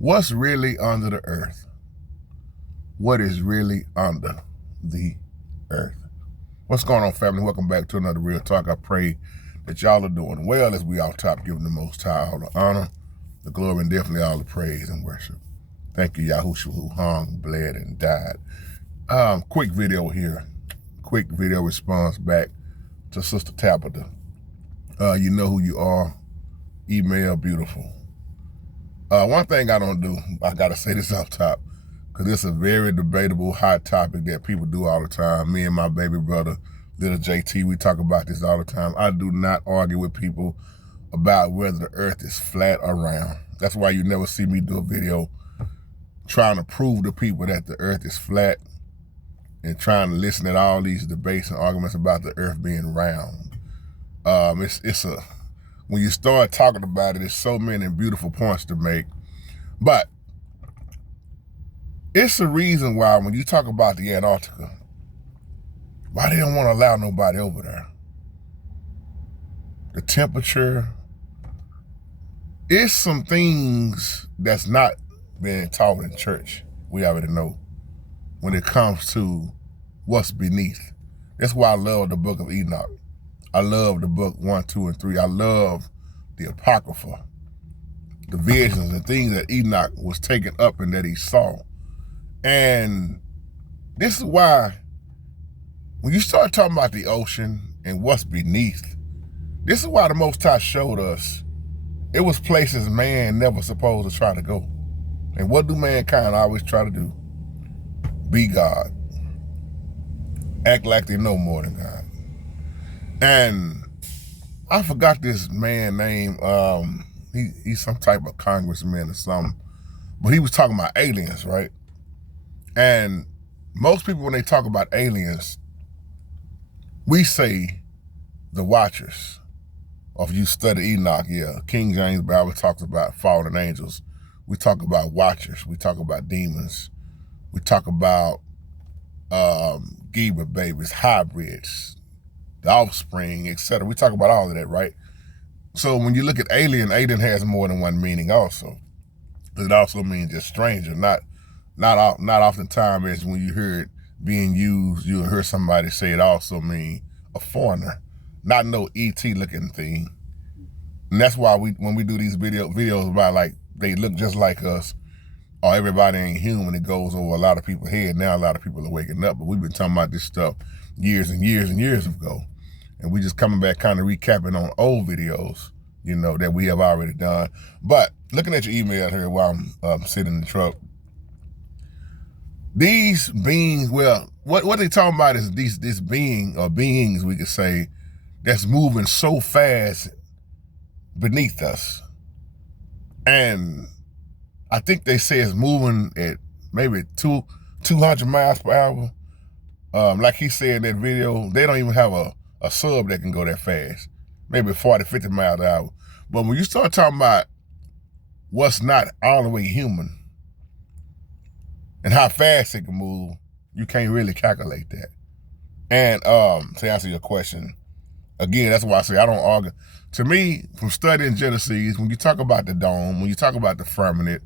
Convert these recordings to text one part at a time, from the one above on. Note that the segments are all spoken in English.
What's really under the earth? What is really under the earth? What's going on, family? Welcome back to another Real Talk. I pray that y'all are doing well as we off top, giving the Most High all the honor, the glory, and definitely all the praise and worship. Thank you, Yahushua, who hung, bled, and died. Quick video here. Quick video response back to Sister Tabitha. You know who you are. Email beautiful. One thing I don't do, I gotta say this off top, because it's a very debatable, hot topic that people do all the time. Me and my baby brother, little JT, we talk about this all the time. I do not argue with people about whether the earth is flat or round. That's why you never see me do a video trying to prove to people that the earth is flat and trying to listen to all these debates and arguments about the earth being round. When you start talking about it, there's so many beautiful points to make. But it's the reason why when you talk about the Antarctica, why they don't want to allow nobody over there. The temperature, it's some things that's not being taught in church, we already know, when it comes to what's beneath. That's why I love the book of Enoch. I love the book 1, 2, and 3. I love the Apocrypha, the visions and things that Enoch was taken up and that he saw. And this is why when you start talking about the ocean and what's beneath, this is why the Most High showed us it was places man never supposed to try to go. And what do mankind always try to do? Be God. Act like they know more than God. And I forgot this man name. He's some type of congressman or something. But he was talking about aliens, right? And most people, when they talk about aliens, we say the watchers. Or if you study Enoch, yeah, King James Bible talks about fallen angels. We talk about watchers. We talk about demons. We talk about Geber babies, hybrids, the offspring, etc. We talk about all of that, right? So when you look at alien has more than one meaning also. It also means just stranger, not oftentimes as when you hear it being used, you'll hear somebody say it also mean a foreigner, not no ET looking thing. And that's why when we do these videos about like they look just like us, or everybody ain't human, it goes over a lot of people's head. Now a lot of people are waking up, but we've been talking about this stuff years and years and years ago. And we just coming back kind of recapping on old videos, you know, that we have already done. But looking at your email here while I'm sitting in the truck, these beings, well, what they talking about is this being or beings, we could say, that's moving so fast beneath us. And I think they say it's moving at maybe 200 miles per hour. Like he said in that video, they don't even have a sub that can go that fast, maybe 40, 50 miles an hour. But when you start talking about what's not all the way human and how fast it can move, you can't really calculate that. And to answer your question, again, that's why I say I don't argue. To me, from studying Genesis, when you talk about the dome, when you talk about the firmament,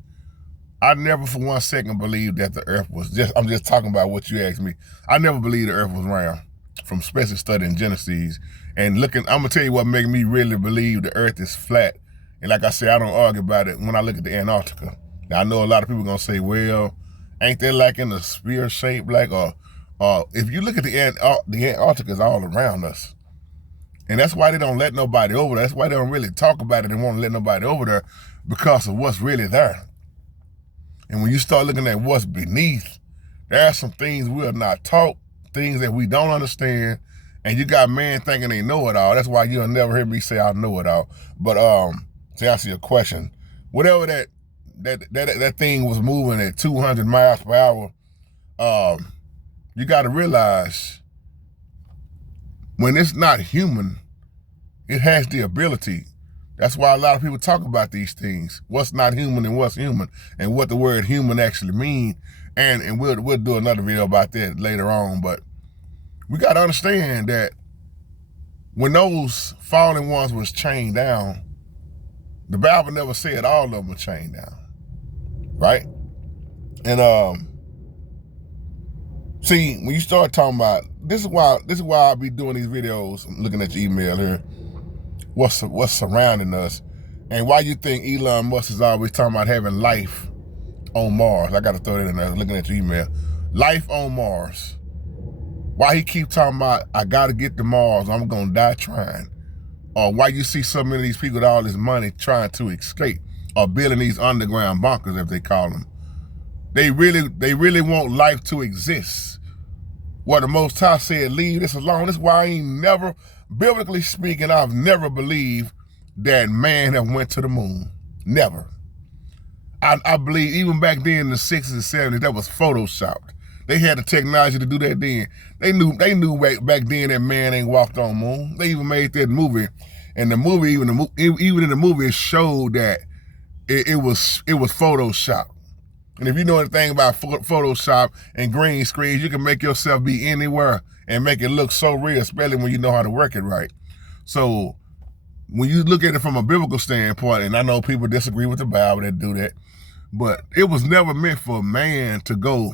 I never for 1 second believed that the earth was I'm just talking about what you asked me. I never believed the earth was round, from especially studying Genesis and looking. I'm gonna tell you what made me really believe the earth is flat. And like I said, I don't argue about it when I look at the Antarctica. Now, I know a lot of people are gonna say, well, ain't that like in a sphere shape, like, or if you look at the Antarctica is all around us. And that's why they don't let nobody over there. That's why they don't really talk about it and won't let nobody over there, because of what's really there. And when you start looking at what's beneath, there are some things we are not taught, things that we don't understand, and you got man thinking they know it all. That's why you'll never hear me say I know it all. But to answer your question, whatever that thing was moving at 200 miles per hour, you got to realize when it's not human, it has the ability. That's why a lot of people talk about these things, what's not human and what's human, and what the word human actually means. And we'll do another video about that later on. But we got to understand that when those fallen ones was chained down, the Bible never said all of them were chained down. right? And see, when you start talking about this is why I be doing these videos. I'm looking at your email here. What's surrounding us, and why you think Elon Musk is always talking about having life on Mars? I got to throw that in there. Looking at your email, life on Mars. Why he keep talking about I got to get to Mars? I'm gonna die trying. Or why you see so many of these people with all this money trying to escape, or building these underground bunkers, as they call them. They really want life to exist. What the Most High said, leave this alone. That's why I ain't never, biblically speaking, I've never believed that man have went to the moon. Never. I believe even back then in the 60s and 70s, that was photoshopped. They had the technology to do that then. They knew back then that man ain't walked on the moon. They even made that movie. And the movie, even in the movie, it showed that it was photoshopped. And if you know anything about Photoshop and green screens, you can make yourself be anywhere and make it look so real, especially when you know how to work it right. So when you look at it from a biblical standpoint, and I know people disagree with the Bible that do that, but it was never meant for man to go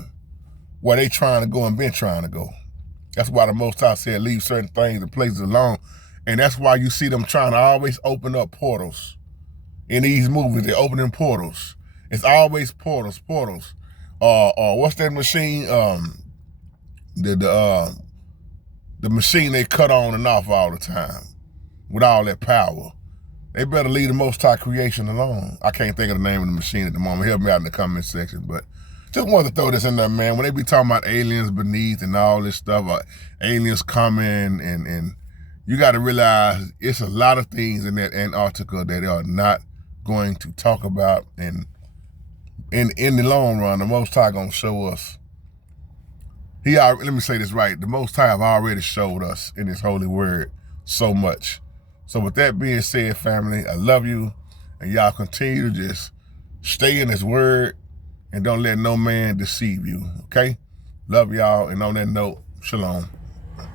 where they trying to go and been trying to go. That's why the Most High said leave certain things and places alone. And that's why you see them trying to always open up portals. In these movies, they're opening portals. It's always portals. What's that machine? The machine they cut on and off all the time with all that power. They better leave the Most High creation alone. I can't think of the name of the machine at the moment. Help me out in the comment section. But just wanted to throw this in there, man. When they be talking about aliens beneath and all this stuff, aliens coming, and you got to realize it's a lot of things in that Antarctica that they are not going to talk about, and in the long run, the Most High gonna show us. Let me say this right. The Most High have already showed us in His holy word so much. So with that being said, family, I love you, and y'all continue to just stay in His word and don't let no man deceive you. Okay? Love y'all, and on that note, shalom.